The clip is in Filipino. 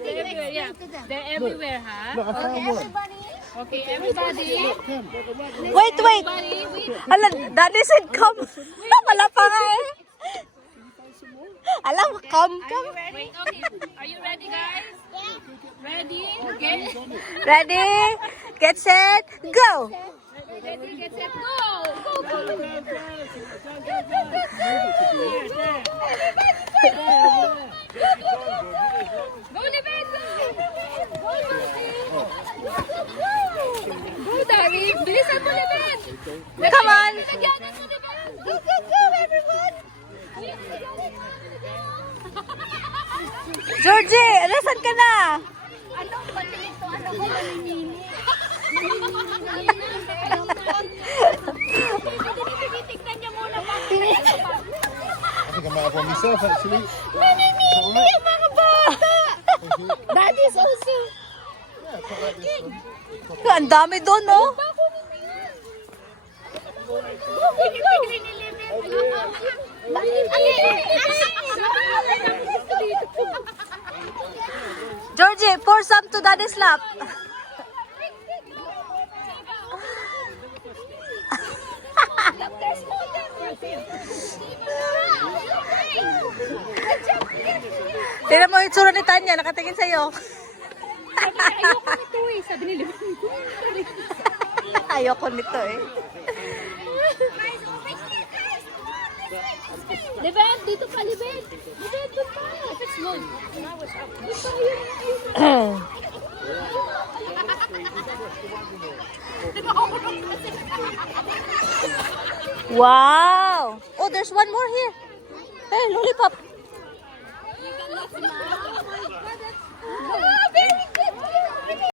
Yeah. They're everywhere, huh? Look, I found one. Okay, everybody. Wait. Hala, Daddy said come. Wala pa nga eh. Alam, come. Wait, okay. Are you ready, guys? Ready? Okay. Ready? Get set, go. Ready, get set, go! Go! Go, Libet! Go, David! Bilisan mo, Libet! Come on. Lagyanan mo, Libet! Go, everyone. Georgie, nasan ka na? Anong batiin ito? Ano ba maninili? Tinitignan niya muna pa. I think I might have one myself actually. Namimili ang mga bata. Daddy's also. Yeah, quite like this one. Ang dami doon, no? Georgie, pour some to Daddy's lap. Tignan mo yung tsura ni Tanya, nakatingin sa'yo. Ayoko nito eh. Sabi ni Libet. Ayoko nito eh. Libet, dito pa, Libet. Libet, doon pa. If it's low. Doon pa, ayun. Wow! Oh, there's one more here. Hey, lollipop.